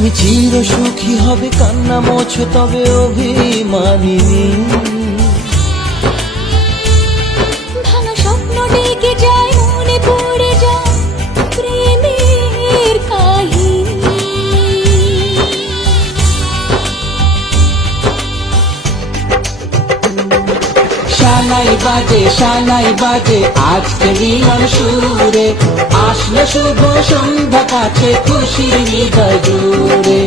তুমি চির সুখী হবে, কান্না মোছো তবে অভিমানিনী। ভাঙা স্বপ্ন ডেকে যায়, মনে পড়ে যায় প্রেমের কাহিনী। শানাই বাজে আজকে মিলন সুরে, আসলে শুভ সন্ধ্যা কাছে খুশির হৃদয় জুড়ে।